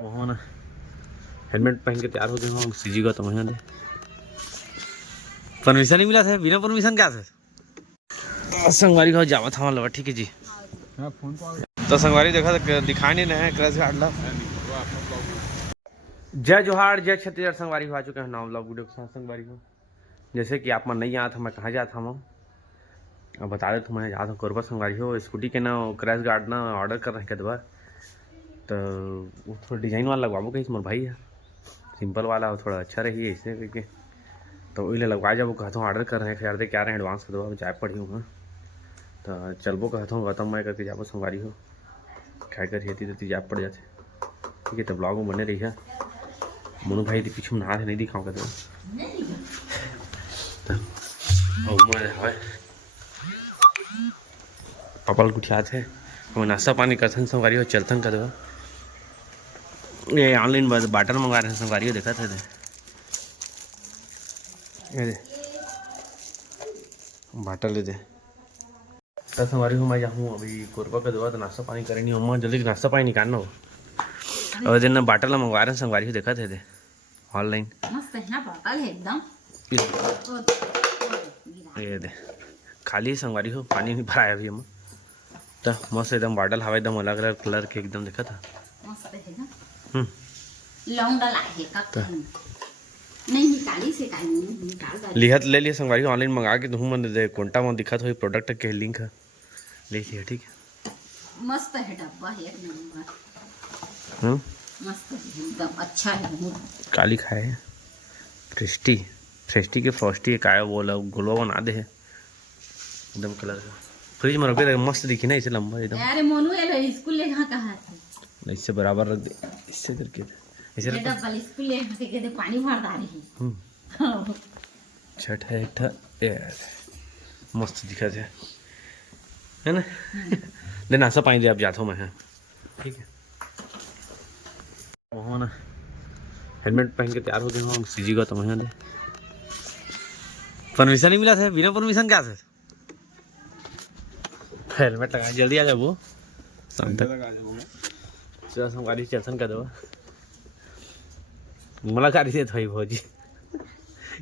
वो ना हेलमेट पहन के तैयार हो गए हम सीजी का। तो यहाँ परमिशन नहीं मिला था, बिना परमिशन क्या से संगवारी का जावा था मतलब। ठीक है जी। तो संगवारी देखा दिखा नहीं रहे क्रैश गार्ड। जय जोहार जय छत्तीसगढ़। संगवारी हो आ चुके हैं नाम वीडियो के साथ संगवारी हो। जैसे कि आप मन नहीं आया था, मैं कहाँ जाता हूँ अब बता दे। मैं जाता हूँ कोरबा संगवारी हो। स्कूटी के ना क्रैश गार्ड ना ऑर्डर कर रहे हैं कदवा। तो वो थोड़ा डिजाइन वाला लगवाबो कहीं मोर भाई है, सिंपल वाला थोड़ा अच्छा रही ऐसे करके। तो वही लगवा जाबो कहता हूँ। ऑर्डर कर रहे हैं, खैर दे क्या रहे हैं एडवांस कर दो जाए पड़ी हूँ। तो चलबो कहता हूँ गौतम मैं करके जाबो संगवारी हो। खाए कर हेती तो जाए पड़ जाते। ठीक है तो ब्लॉग में बने रही है। मोनू भाई पीछे नहा नहीं दिखाऊँ कर दो। पपल गुठिया थे हम नाश्ता पानी करथन संगवारी हो। चलथन कर दो। ये ऑनलाइन बाटर मंगा रहे हैं संगवारी हो। देखा थे बाटर ले दे। तो संगवारी हो मैं जाऊँ अभी कोरबा का दवा। तो नाश्ता पानी करे नहीं अम्मा जल्दी नाश्ता पानी निकालना हो। और दिन बाटर ला मंगवा रहे हैं संगवारी हो। देखा थे ऑनलाइन मस्त है ना बोतल है एकदम। ये दे खाली संगवारी हो, पानी नहीं भराया अभी हम। तो मस्त एकदम बॉटल हवा एकदम अलग अलग कलर के एकदम देखा था। मस्त है ना। लौंग डाला है का नहीं निकाली से काई निकाल दे। लिहत ले लिए संगवारी ऑनलाइन मंगा के तुम मन दे कोंटा में दिखत हो प्रोडक्ट के लिंक है ले लिया। ठीक है मस्त है डब्बा है एक नंबर। मस्त है एकदम अच्छा है। काली खाए है फ्रेस्टी फ्रेस्टी के फ्रॉस्टी का वो लोग गोलवा बना दे है एकदम कलर का। फ्रिज में रख दे मस्त दिखी ना इसे लंबा एकदम। अरे मोनू ये स्कूल ले कहा था इससे बराबर रख दे इससे करके ऐसे डब्बा स्कूल ले के पानी भर डाली है। छठ है यार मस्त दिखा थे है ना। ले नाश्ता पानी दे आप जाता हूँ मैं। ठीक है वो ना हेलमेट पहन के तैयार हो गए हम सीजी का। तो यहाँ दे परमिशन नहीं मिला था, बिना परमिशन क्या से हेलमेट लगा जल्दी आ जाओ शाम तक। चल संगवारी चलसन कर दो मुलाकात से थोड़ी भौजी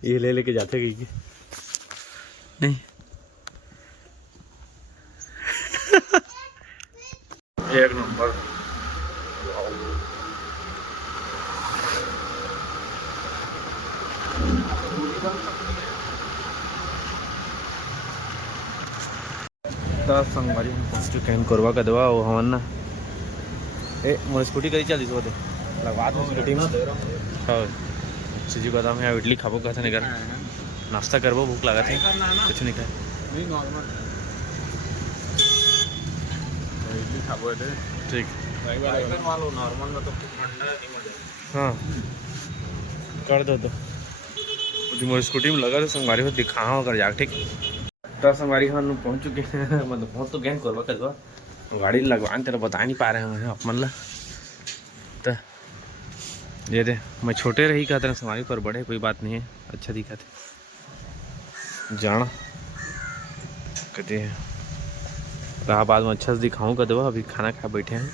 ये ले लेके जाते गई नहीं। एक नंबर संगवारी हम पहुंच चुके हैं कोरबा का दवा। वो हमन ना मोर स्कूटी करी चली दे लगवा दो स्कूटी में। हाँ सीजी का दाम है। इडली खाबो कहते नहीं कर नाश्ता करबो भूख लगा थे कुछ नहीं खाए ठीक। हाँ कर दो तो मोर स्कूटी में लगा तो संगवारी को दिखा कर जा। ठीक तो संगवारी हम पहुँच चुके हैं मतलब पहुँच तो गए कोरबा कदवा। गाड़ी लगवाने तेरा बता नहीं पा रहे हैं आप मन ला। तो ये दे मैं छोटे रही कहते हैं संगवारी पर बड़े कोई बात नहीं है अच्छा दिखा थे जाना कहते हैं। तो बाद में अच्छा से दिखाऊँ कदवा। अभी खाना खा बैठे हैं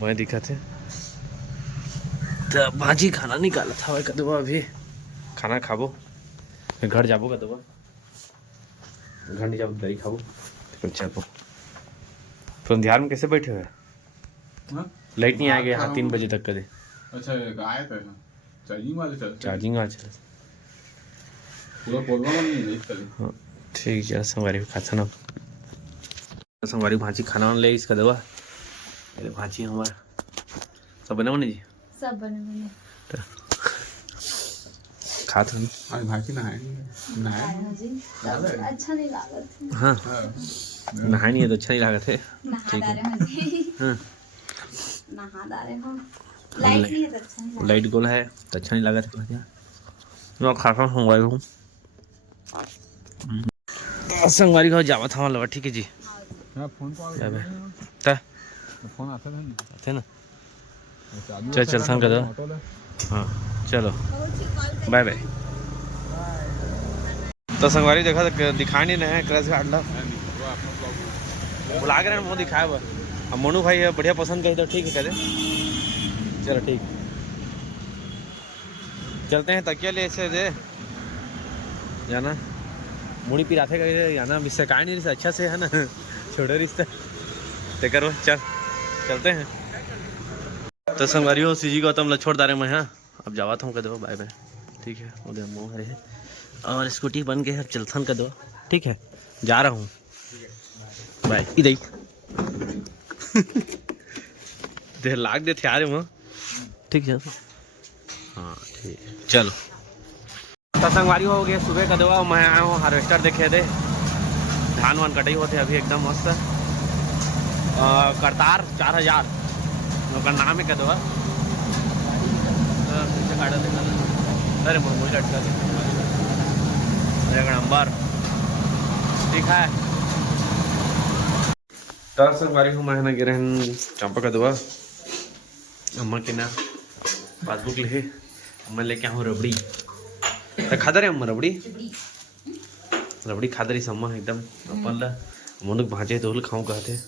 वहीं दिखा थे। तो भाजी खाना निकाला था वही कदवा। अभी खाना खाबो घर जाबो कदवा। घर नहीं जाओ दही खाओ फिर चलो। तो अंधियार में कैसे बैठे हुए लाइट नहीं आ गया यहाँ 3 बजे तक कदे। अच्छा आया था चार्जिंग आ चल पूरा कोरबा में नहीं है। हाँ ठीक है संगवारी खाता ना संगवारी भाजी खाना ले इसका दवा। अरे भाजी हमारा सब बने बने जी सब बने खाते हैं आज भाजी नहाए अच्छा नहीं लागत। हाँ नहाए नहीं है तो अच्छा नहीं लागत है। ठीक है नहा डाले हो लाइट नहीं है तो अच्छा नहीं लाइट गोल है तो अच्छा नहीं लगा था। मैं खाता संगवारी हूँ संगवारी का जावा था मतलब। ठीक है जी फोन फोन आता थे ना चल चलथन कर दो। हाँ चलो बाय बाय। तो संगवारी देखा दिखा नहीं रहे क्रैश गार्ड ला बुला के वो दिखाए अब मोनू भाई बढ़िया पसंद करे तो ठीक है करे चलो ठीक, चलते हैं। तकिया ले ऐसे दे जाना, मुड़ी पिराथे का जाना, इससे का नहीं रिश्ता अच्छा से है ना, छोटे रिश्ता ते करो। चल चलते हैं। तो संगवारी हो सीजी गौतम ला छोड़ दारे मैं, हाँ अब जावा था कह दो बाय बाय, ठीक है। उधर मुँह हरे है और स्कूटी बन के अब चलथन कर दो, ठीक है, जा रहा हूँ, बाय। इधर देर लाग दे थे आ रहे वहाँ, ठीक है, हाँ ठीक है चलो। तो संगवारी हो गए सुबह का दवा, मैं आया हूँ हार्वेस्टर देखे दे, धान वान कटाई होते अभी एकदम मस्त। करतार 4000 का नाम है, कदवा अरे मुझे लटका एक नंबर दिखा है। तर संगवारी हूँ मैं गिरे चंपा का दवा, अम्मा के ना पासबुक ले मैं लेके आऊँ रबड़ी, खादर है अम्मा रबड़ी, रबड़ी खादरी सम्मा एकदम अपन ला मुनुक भाजे तो खाऊं कहते।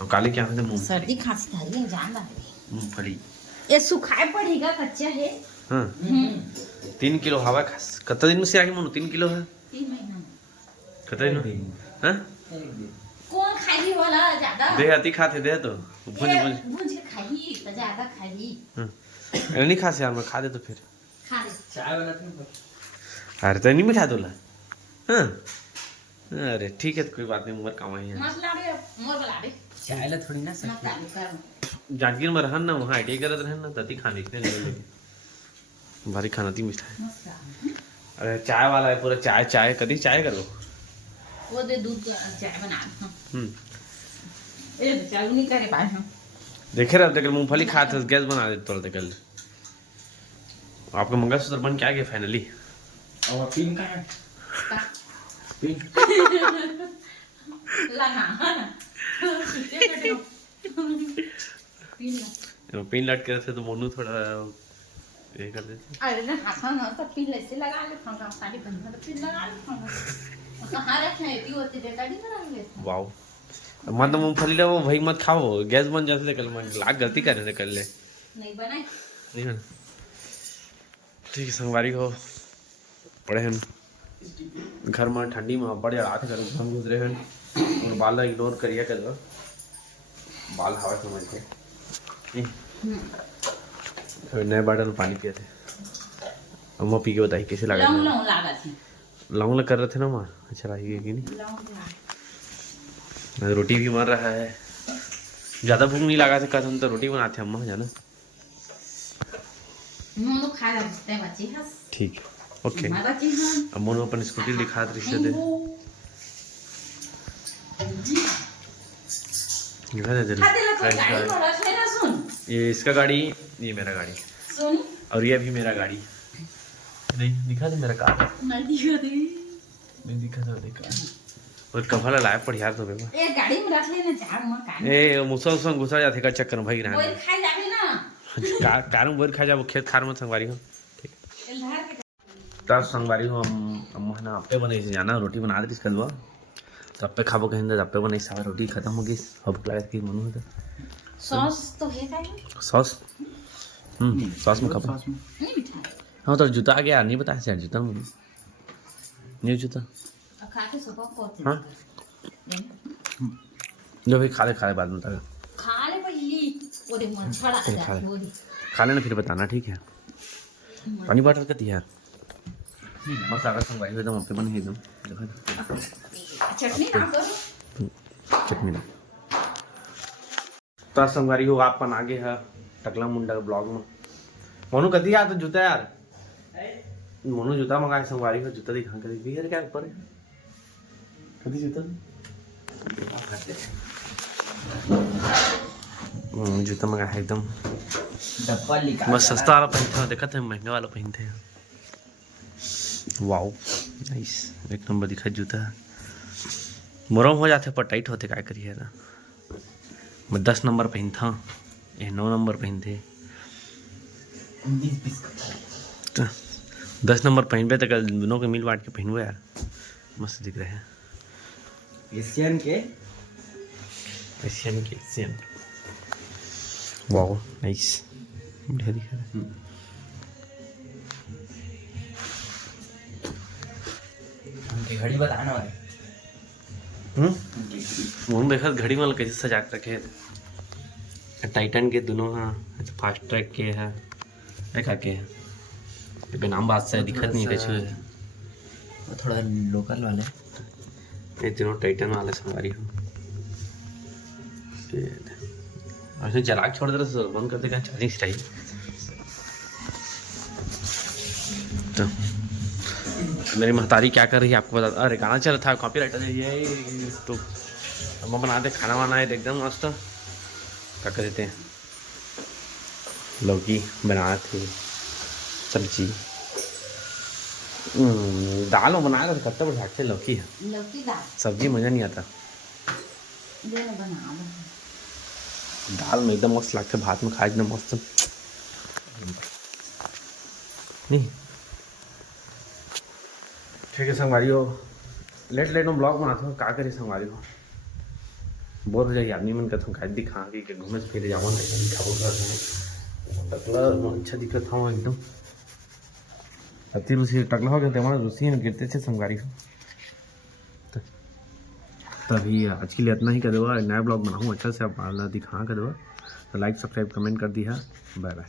और काले क्या होते मूंग, सर्दी खांसी थारी जान रहा मूंगफली ये सुखाए पड़ेगा, कच्चा है। हाँ 3 किलो हवा खास कितना दिन में से आगे मोनो 3 किलो है 3 महीना कितना दिन हाँ कौन खाई वाला ज्यादा दे आती खाते दे तो भूंज भूंज भूंज के खाई तो ज्यादा खाई। हाँ नहीं खा से यार मैं खा दे तो फिर खा ले चाय वाला अरे तो नहीं मिठा दोला हाँ अरे ठीक है तो कोई बात नहीं, उम्र कम है मसला रे मोर बला रे चाय ला थोड़ी ना मत चालू कर। जागीर में रहन ना वहाँ आईटी करत रहन ना तती खाने के लिए भारी खाना थी मिठा है। अरे चाय वाला है पूरा, चाय चाय कभी चाय करो वो दे दूध का चाय बना ये चालू नहीं करे पाए हम देखे रहे देख मूंगफली खाते गैस बना देते तोड़ दे कल। आपका मंगलसूत्र बन क्या गया फाइनली? और पिन का है पिन लगा पिन लट के रखे तो मोनू थोड़ा ये कर देते। अरे ना हाथ ना तो पिन ऐसे लगा ले फंगा साड़ी पहन तो पिन लगा ले फंगा कहाँ रखे हैं इतनी होती है गाड़ी में रख ले। वाओ मत मूंगफली ले वो भाई मत खाओ गैस बन जाते कल मैं लाग गलती कर रहे कर ले नहीं बनाई नहीं बना ठीक है। संगवारी हो पड़े हैं घर में ठंडी में पड़ जा घर घूम गुजरे हैं और बाल इग्नोर करिए कर दो बाल हवा समझ के नए बॉटल पानी पिए थे अम्मा पी के बताई कैसे लगा लौंग लौंग लगा थी लौंग कर रहे थे ना माँ अच्छा लगी कि नहीं रोटी भी मर रहा है ज़्यादा भूख नहीं लगा था कसम तो रोटी बनाते अम्मा जाना मोनो खा रहे हैं बच्चे हंस ठीक ओके मां बच्चे हैं अब मोनो अपन स्कूटी दिखा दृश्य दे दिखा दे दे खाते लोग गाड़ी वाला है ना सुन ये इसका गाड़ी ये मेरा गाड़ी सुन और ये भी मेरा गाड़ी नहीं दिखा दे मेरा कार नहीं दिखा दे नहीं दिखा तो देखा और कभला लाइव पर यार तो बेमा ये गाड़ी में रख लेना झाड़ में कान ए मुसल संग घुसा जाते का चक्कर में भाई कोई रहा खाई जावे ना कार में बोर खा जाबो खेत खार में संगवारी हो ठीक इल्हार के तब संगवारी हो हम ना अप्पे बने से जाना रोटी बना दे इसका दुआ तो अप्पे खाबो कहीं दे अप्पे बने सारा रोटी खत्म हो गई अब लगा कि मनु है सॉस तो है का सॉस सॉस में खाबो नहीं बिठा हाँ तो जूता आ गया नहीं बताया यार जूता में नहीं जूता खा के सुबह पहुंच हाँ जो भी खा ले बाद में बता खा ले पहली ओरे मन छड़ा खा ले। ओरे खा लेना फिर बताना ठीक है पानी बॉटल का दिया मस्त आगा संगवारी हो एकदम अप्पे बने एकदम देखो चटनी डाल दो चटनी डाल तो संगवारी हो आपन आगे है टकला मुंडा के ब्लॉग में मोनू कदी यार तो जूता यार मोनू जूता मंगाए संगवारी हो जूता दिखा कर भी यार क्या ऊपर है कदी जूता जूता मंगाया है एकदम डब्बा निकाल बस सस्ता वाला पहनते हो देखा थे महंगा वाला पहनते हैं वाओ नाइस एक नंबर दिखा जूता मुरम हो जाते पर टाइट होते क्या करिए ना मैं 10 नंबर पहनता ये 9 नंबर पहनते 10 नंबर पहनबे तो कल दोनों के मिल बांट के पहनबो यार मस्त दिख रहे हैं एशियन के एशियन के एशियन वाओ नाइस, बढ़िया दिख रहा है। घड़ी बताना वाले वो देखा घड़ी वाला कैसे सजा के रखे हैं। टाइटन के दोनों हाँ, फास्ट ट्रैक के है, देखा के है नाम बात से दिक्कत नहीं कुछ है। थोड़ा लोकल वाले ये तीनों टाइटन वाले सवारी हो। ऐसे जला के छोड़ दे रहे बंद कर देगा, चार्जिंग से चाहिए तो। मेरी महतारी क्या कर रही है आपको बता, अरे गाना चल रहा था कॉपीराइट ये तो हम बनाते खाना वाना है एकदम मस्त। क्या कर देते हैं, लौकी बना थे, सब्जी दाल में बनाया था कत्ता बढ़िया से लौकी है, लौकी दाल सब्जी मज़ा नहीं आता। बना दाल में एकदम मस्त लगता है, भात में खाए एकदम मस्त नहीं। ठीक है संगवारी हो, लेट में ब्लॉग बनाता हूँ, क्या करिए संगवारी हो, बोर हो जाएगी आदमी मन का तुम खाए दिखा कि घूमे से फिर जावन टकला अच्छा दिखत था एकदम अति रूसी टकला हो गया तेमा रूसी ने गिरते थे संगवारी हो। तभी आज के लिए इतना ही कर देगा, नया ब्लॉग बनाऊँ अच्छा से आप दिखा कर देगा तो लाइक सब्सक्राइब कमेंट कर दिया। Bye bye.